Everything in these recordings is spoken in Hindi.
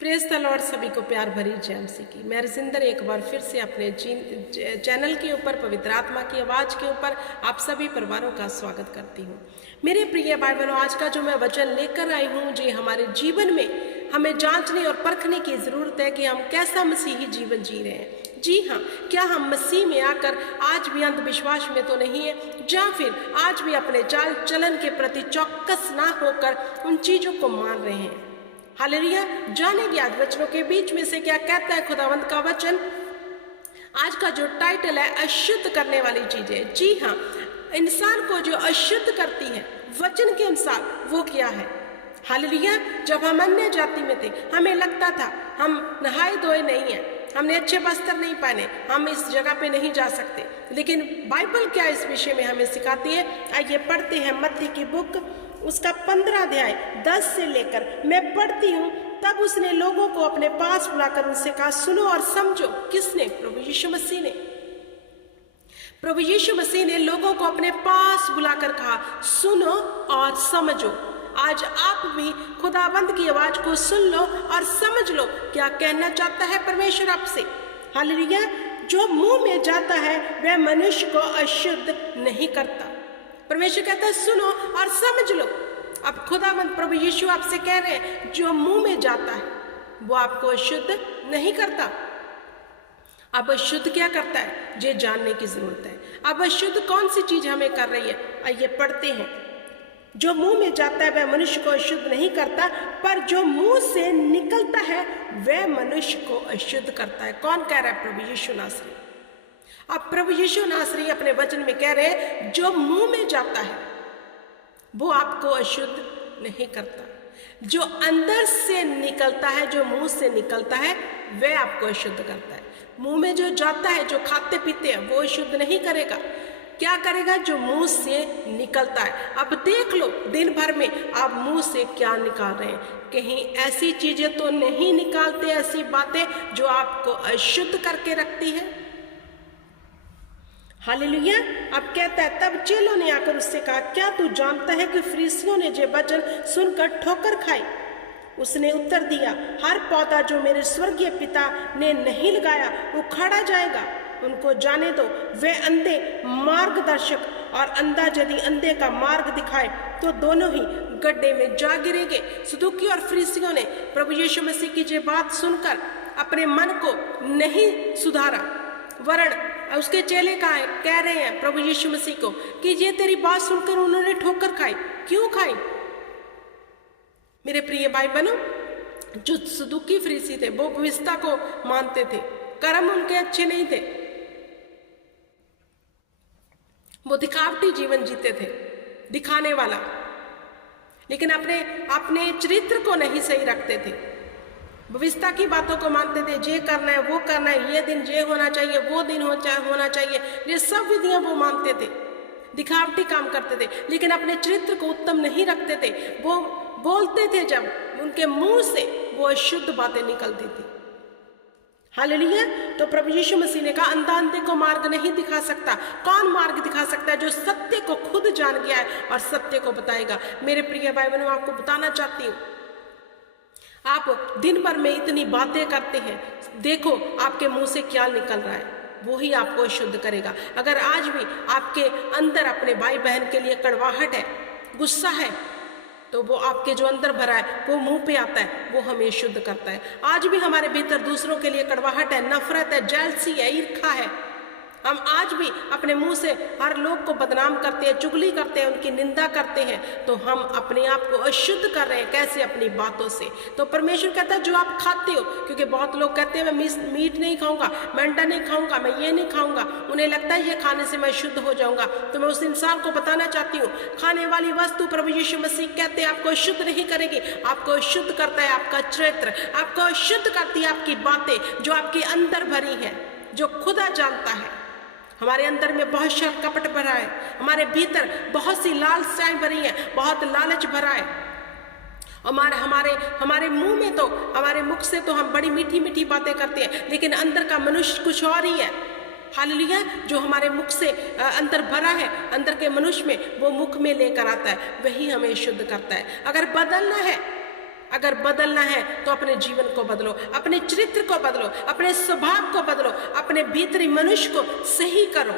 Praise the Lord. सभी को प्यार भरी जय मसीह की। मैं रजिंदर एक बार फिर से अपने चैनल के ऊपर पवित्र आत्मा की आवाज़ के ऊपर आप सभी परिवारों का स्वागत करती हूँ। मेरे प्रिय भाई बहनों, आज का जो मैं वचन लेकर आई हूँ, जी हमारे जीवन में हमें जांचने और परखने की ज़रूरत है कि हम कैसा मसीही जीवन जी रहे हैं। जी हाँ, क्या हम मसीह में आकर आज भी अंधविश्वास में तो नहीं है, या फिर आज भी अपने चाल चलन के प्रति चौकस ना होकर उन चीज़ों को मान रहे हैं। हालेलुया। जानेंगे आज वचनों के बीच में से क्या कहता है खुदावंद का वचन। आज का जो टाइटल है, अशुद्ध करने वाली चीजें। जी हाँ, इंसान को जो अशुद्ध करती है वचन के अनुसार, वो क्या है। हालेलुया। जब हम अन्य जाति में थे, हमें लगता था हम नहाए धोए नहीं हैं, हमने अच्छे वस्त्र नहीं पहने, हम इस जगह पे नहीं जा सकते। लेकिन बाइबल क्या इस विषय में हमें सिखाती है, आइए पढ़ते हैं। मत्ती की बुक उसका 15 अध्याय 10 से लेकर मैं पढ़ती हूँ। तब उसने लोगों को अपने पास बुलाकर उनसे कहा, सुनो और समझो। किसने? प्रभु यीशु मसीह ने। प्रभु यीशु मसीह ने लोगों को अपने पास बुलाकर कहा, सुनो और समझो। आज आप भी खुदाबंद की आवाज को सुन लो और समझ लो क्या कहना चाहता है परमेश्वर आपसे। हालेलुया। जो मुंह में जाता है वह मनुष्य को अशुद्ध नहीं करता। परमेश्वर कहता है सुनो और समझ लो। अब खुदाबंद प्रभु यीशु आपसे कह रहे हैं, जो मुंह में जाता है वो आपको अशुद्ध नहीं करता। अब अशुद्ध क्या करता है, ये जानने की जरूरत है। अब अशुद्ध कौन सी चीज हमें कर रही है, आइए पढ़ते हैं। जो मुंह में जाता है वह मनुष्य को अशुद्ध नहीं करता, पर जो मुंह से निकलता है वह मनुष्य को अशुद्ध करता है। कौन कह रहा है? प्रभु यीशु नासरी। अब प्रभु यीशु नासरी अपने वचन में कह रहे हैं, जो मुंह में जाता है वो आपको अशुद्ध नहीं करता। जो अंदर से निकलता है, जो मुंह से निकलता है, वह आपको अशुद्ध करता है। मुंह में जो जाता है, जो खाते पीते हैं, वो अशुद्ध नहीं करेगा। क्या करेगा? जो मुंह से निकलता है। अब देख लो दिन भर में आप मुंह से क्या निकाल रहे हैं। कहीं ऐसी चीजें तो नहीं निकालते, ऐसी बातें जो आपको अशुद्ध करके रखती है। हालेलुया। अब कहता है, तब चेलों ने आकर उससे कहा, क्या तू जानता है कि फरीसियों ने जो वचन सुनकर ठोकर खाई? उसने उत्तर दिया, हर पौधा जो मेरे स्वर्गीय पिता ने नहीं लगाया वो खड़ा जाएगा। उनको जाने दो, वे अंधे मार्गदर्शक, और अंधा यदि अंधे का मार्ग दिखाए तो दोनों ही गड्ढे में जा गिरेंगे। सदूकी और फरीसियों ने प्रभु यीशु मसीह की ये बात सुनकर अपने मन को नहीं सुधारा, वरन उसके चेले कह रहे हैं प्रभु यीशु मसीह को कि ये तेरी बात सुनकर उन्होंने ठोकर खाई। क्यों खाई? मेरे प्रिय भाई बहनों, जो सदूकी फरीसी थे वो व्यवस्था को मानते थे, कर्म उनके अच्छे नहीं थे, वो दिखावटी जीवन जीते थे, दिखाने वाला, लेकिन अपने चरित्र को नहीं सही रखते थे। व्यवस्था की बातों को मानते थे, ये करना है, वो करना है, ये दिन ये होना चाहिए, वो दिन होना चाहिए, ये सब विधियां वो मानते थे, दिखावटी काम करते थे, लेकिन अपने चरित्र को उत्तम नहीं रखते थे। वो बोलते थे, जब उनके मुंह से वो अशुद्ध बातें निकलती थी। हालेलुया। तो प्रभु यीशु मसीह ने कहा, अंधा अंधे को मार्ग नहीं दिखा सकता। कौन मार्ग दिखा सकता है? जो सत्य को खुद जान गया है और सत्य को बताएगा। मेरे प्रिय भाई बहनों, आपको बताना चाहती हूँ, आप दिन भर में इतनी बातें करते हैं, देखो आपके मुंह से क्या निकल रहा है, वो ही आपको अशुद्ध करेगा। अगर आज भी आपके अंदर अपने भाई बहन के लिए कड़वाहट है, गुस्सा है, तो वो आपके जो अंदर भरा है वो मुंह पे आता है, वो हमें शुद्ध करता है। आज भी हमारे भीतर दूसरों के लिए कड़वाहट है, नफरत है, जेलसी है, ईर्ष्या है। हम आज भी अपने मुंह से हर लोग को बदनाम करते हैं, चुगली करते हैं, उनकी निंदा करते हैं, तो हम अपने आप को अशुद्ध कर रहे हैं। कैसे? अपनी बातों से। तो परमेश्वर कहता है, जो आप खाते हो, क्योंकि बहुत लोग कहते हैं मैं मीट नहीं खाऊंगा, मैं अंडा नहीं खाऊंगा, मैं ये नहीं खाऊंगा, उन्हें लगता है ये खाने से मैं शुद्ध हो जाऊंगा। तो मैं उस इंसान को बताना चाहती हूँ, खाने वाली वस्तु प्रभु यीशु मसीह कहते हैं आपको शुद्ध नहीं करेगी। आपको अशुद्ध करता है आपका चरित्र, आपको अशुद्ध करती है आपकी बातें जो आपके अंदर भरी है, जो खुदा जानता है। हमारे अंदर में बहुत शर कपट भरा है, हमारे भीतर बहुत सी लालसाएं भरी है, बहुत लालच भरा है। हमारे मुंह में तो, हमारे मुख से तो हम बड़ी मीठी मीठी बातें करते हैं, लेकिन अंदर का मनुष्य कुछ और ही है। हालेलुया। जो हमारे मुख से अंदर भरा है, अंदर के मनुष्य में, वो मुख में लेकर आता है, वही हमें शुद्ध करता है। अगर बदलना है अगर बदलना है तो अपने जीवन को बदलो, अपने चरित्र को बदलो, अपने स्वभाव को बदलो, अपने भीतरी मनुष्य को सही करो।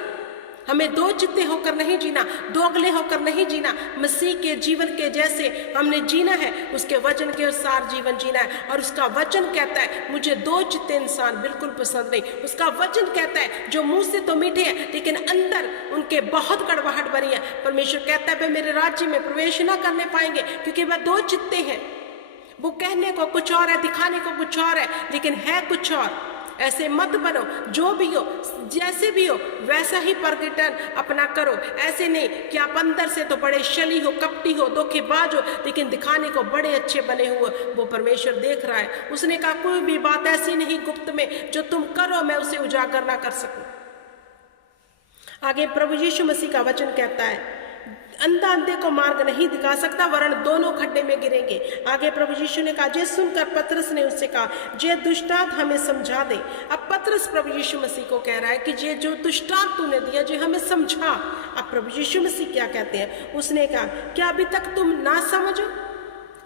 हमें दो चित्ते होकर नहीं जीना, दोगले होकर नहीं जीना। मसीह के जीवन के जैसे हमने जीना है, उसके वचन के अनुसार जीवन जीना है। और उसका वचन कहता है मुझे दो चित्ते इंसान बिल्कुल पसंद नहीं। उसका वचन कहता है जो मुंह से तो मीठे हैं लेकिन अंदर उनके बहुत कड़वाहट भरी है। परमेश्वर कहता है वे मेरे राज्य में प्रवेश न करने पाएंगे, क्योंकि वह दो चित्ते हैं। वो कहने को कुछ और है, दिखाने को कुछ और है, लेकिन है कुछ और। ऐसे मत बनो, जो भी हो जैसे भी हो वैसा ही प्रकटन अपना करो। ऐसे नहीं कि आप अंदर से तो बड़े शली हो, कपटी हो, धोखेबाज हो, लेकिन दिखाने को बड़े अच्छे बने हुए। वो परमेश्वर देख रहा है। उसने कहा कोई भी बात ऐसी नहीं गुप्त में जो तुम करो मैं उसे उजागर ना कर सकूं। आगे प्रभु यीशु मसीह का वचन कहता है अंधा अंधे को मार्ग नहीं दिखा सकता, वरन दोनों खड्डे में गिरेंगे। आगे प्रभु यीशु ने कहा जे सुनकर पतरस ने उससे कहा जे दुष्टांत हमें समझा दे। अब पतरस प्रभु यीशु मसीह को कह रहा है कि जे जो दुष्टांत तूने दिया जे हमें समझा। अब प्रभु यीशु मसीह क्या कहते हैं? उसने कहा क्या अभी तक तुम ना समझो?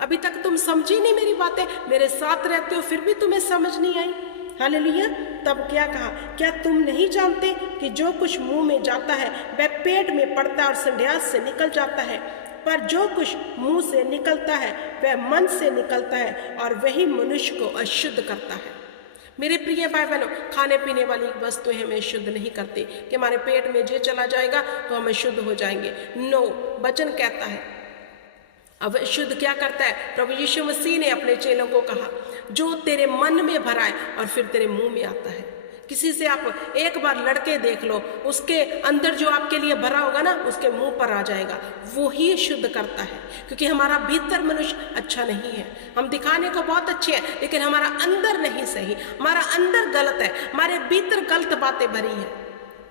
अभी तक तुम समझी नहीं मेरी बातें? मेरे साथ रहते हो फिर भी तुम्हें समझ नहीं आई? हालेलुया। तब क्या कहा? क्या तुम नहीं जानते कि जो कुछ मुंह में जाता है वह पेट में पड़ता है और संध्यास से निकल जाता है? पर जो कुछ मुंह से निकलता है वह मन से निकलता है और वही मनुष्य को अशुद्ध करता है। मेरे प्रिय भाई बहनों, खाने पीने वाली वस्तुएं हमें शुद्ध नहीं करती कि हमारे पेट में जे चला जाएगा तो हम शुद्ध हो जाएंगे। नो, वचन कहता है अब शुद्ध क्या करता है? प्रभु यीशु मसीह ने अपने चेलों को कहा जो तेरे मन में भरा है और फिर तेरे मुंह में आता है। किसी से आप एक बार लड़के देख लो, उसके अंदर जो आपके लिए भरा होगा ना उसके मुंह पर आ जाएगा। वो ही शुद्ध करता है, क्योंकि हमारा भीतर मनुष्य अच्छा नहीं है। हम दिखाने को बहुत अच्छे हैं लेकिन हमारा अंदर नहीं सही, हमारा अंदर गलत है, हमारे भीतर गलत बातें भरी हैं।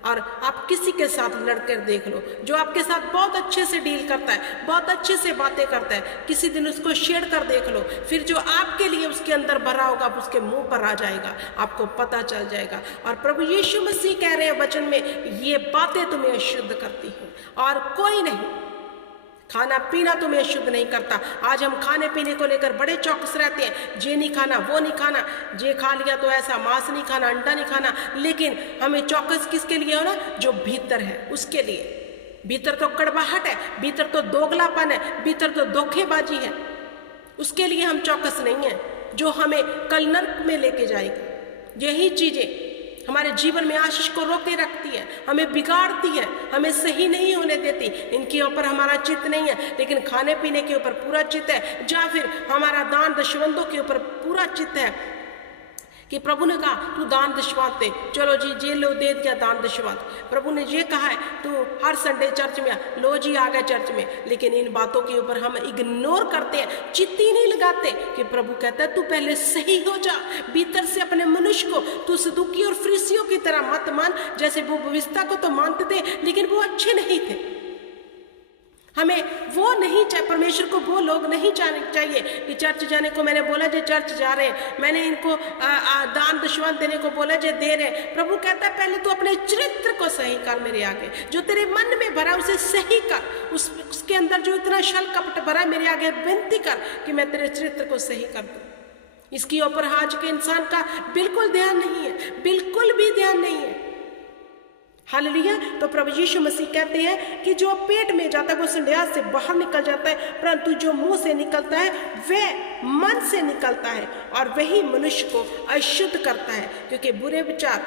और आप किसी के साथ लड़कर देख लो जो आपके साथ बहुत अच्छे से डील करता है, बहुत अच्छे से बातें करता है, किसी दिन उसको शेयर कर देख लो, फिर जो आपके लिए उसके अंदर भरा होगा उसके मुंह पर आ जाएगा, आपको पता चल जाएगा। और प्रभु यीशु मसीह कह रहे हैं वचन में ये बातें तुम्हें अशुद्ध करती हैं और कोई नहीं। खाना पीना तुम्हें शुद्ध नहीं करता। आज हम खाने पीने को लेकर बड़े चौकस रहते हैं, ये नहीं खाना वो नहीं खाना, ये खा लिया तो ऐसा, मांस नहीं खाना, अंडा नहीं खाना। लेकिन हमें चौकस किसके लिए हो ना? जो भीतर है उसके लिए। भीतर तो कड़वाहट है, भीतर तो दोगलापन है, भीतर तो धोखेबाजी है, उसके लिए हम चौकस नहीं है जो हमें कल नर्क में लेके जाएगी। यही चीजें हमारे जीवन में आशीष को रोके रखती है, हमें बिगाड़ती है, हमें सही नहीं होने देती। इनके ऊपर हमारा चित्त नहीं है, लेकिन खाने पीने के ऊपर पूरा चित्त है, या फिर हमारा दान दशवंतों के ऊपर पूरा चित्त है कि प्रभु ने कहा तू दान दशवांत दे, चलो जी जे लो दे दिया दान दशवांत। प्रभु ने ये कहा है तू हर संडे चर्च में आ, लो जी आ गए चर्च में। लेकिन इन बातों के ऊपर हम इग्नोर करते हैं, चित्ती नहीं लगाते कि प्रभु कहता है तू पहले सही हो जा भीतर से अपने मनुष्य को। तू सदूकी और फरीसियों की तरह मत मान, जैसे वो भविष्यता को तो मानते थे लेकिन वो अच्छे नहीं थे। हमें वो नहीं चाहिए, परमेश्वर को वो लोग नहीं चाहिए कि चर्च जाने को मैंने बोला जो चर्च जा रहे हैं, मैंने इनको दान दशवांत देने को बोला जो दे रहे। प्रभु कहता है पहले तू अपने चरित्र को सही कर मेरे आगे, जो तेरे मन में भरा उसे सही कर। उसके अंदर जो इतना छल कपट भरा मेरे आगे विनती कर कि मैं तेरे चरित्र को सही कर दूं। इसके ऊपर आज के इंसान का बिल्कुल ध्यान नहीं है, बिल्कुल भी ध्यान नहीं है। हालेलुया। तो प्रभु यीशु मसीह कहते हैं कि जो पेट में जाता है वो संध्यास से बाहर निकल जाता है, परंतु जो मुंह से निकलता है वह मन से निकलता है और वही मनुष्य को अशुद्ध करता है। क्योंकि बुरे विचार,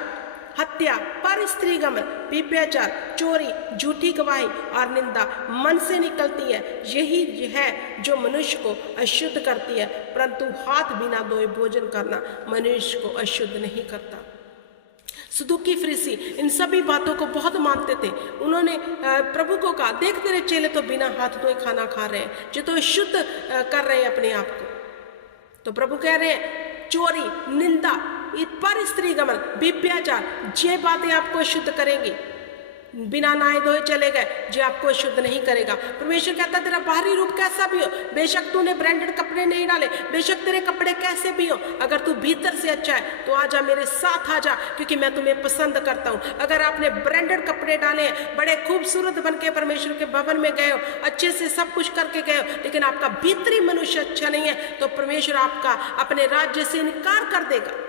हत्या, पर स्त्रीगमन, व्यभिचार, चोरी, झूठी गवाही और निंदा मन से निकलती है। यही है जो मनुष्य को अशुद्ध करती है, परंतु हाथ बिना धोए भोजन करना मनुष्य को अशुद्ध नहीं करता। सदूकी फरीसी इन सभी बातों को बहुत मानते थे। उन्होंने प्रभु को कहा देख तेरे चेले तो बिना हाथ धोए खाना खा रहे हैं, जो तो शुद्ध कर रहे हैं अपने आप को। तो प्रभु कह रहे हैं चोरी, निंदा, पर स्त्री गमन, व्यभिचार, ये बातें आपको शुद्ध करेंगी। बिना नहाए धोए चले गए, जो आपको शुद्ध नहीं करेगा। परमेश्वर कहता है तेरा बाहरी रूप कैसा भी हो, बेशक तूने ब्रांडेड कपड़े नहीं डाले, बेशक तेरे कपड़े कैसे भी हो, अगर तू भीतर से अच्छा है तो आजा मेरे साथ आजा, क्योंकि मैं तुम्हें पसंद करता हूँ। अगर आपने ब्रांडेड कपड़े डाले, बड़े खूबसूरत बन के परमेश्वर के भवन में गए हो, अच्छे से सब कुछ करके गए हो, लेकिन आपका भीतरी मनुष्य अच्छा नहीं है, तो परमेश्वर आपका अपने राज्य से इनकार कर देगा।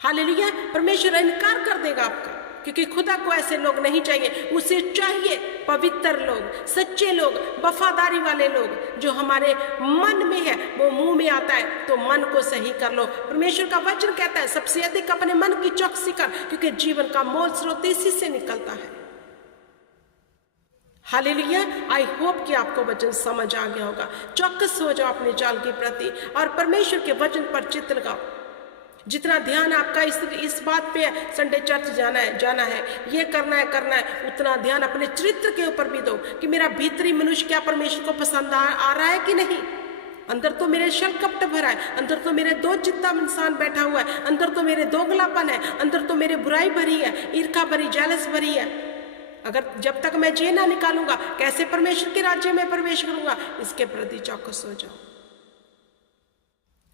हालेलुया, परमेश्वर इनकार कर देगा आपका, क्योंकि खुदा को ऐसे लोग नहीं चाहिए। उसे चाहिए पवित्र लोग, सच्चे लोग, वफादारी वाले लोग। जो हमारे मन में है वो मुंह में आता है, तो मन को सही कर लो। परमेश्वर का वचन कहता है सबसे अधिक अपने मन की चौकसी कर, क्योंकि जीवन का मूल स्रोत इसी से निकलता है। हालेलुया, आई होप कि आपको वचन समझ आ गया होगा। चौकस हो जाओ अपने चाल के प्रति और परमेश्वर के वचन पर चित्त लगाओ। जितना ध्यान आपका इस बात पे संडे चर्च जाना है, ये करना है, उतना ध्यान अपने चरित्र के ऊपर भी दो कि मेरा भीतरी मनुष्य क्या परमेश्वर को पसंद आ रहा है कि नहीं। अंदर तो मेरे छल कपट भरा है, अंदर तो मेरे दो चित्ता इंसान बैठा हुआ है, अंदर तो मेरे दोगलापन है, अंदर तो मेरे बुराई भरी है, ईर्खा भरी, जेलस भरी है। अगर जब तक मैं ये ना निकालूंगा कैसे परमेश्वर के राज्य में प्रवेश करूंगा, इसके प्रति चौकस हो जाओ।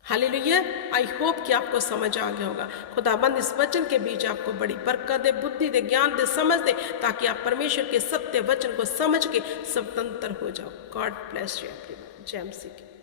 हालेलुया, आई होप कि आपको समझ आ गया होगा। खुदाबंद इस वचन के बीच आपको बड़ी बरकत दे, बुद्धि दे, ज्ञान दे, समझ दे, ताकि आप परमेश्वर के सत्य वचन को समझ के स्वतंत्र हो जाओ। God bless you everyone. जय मसीह।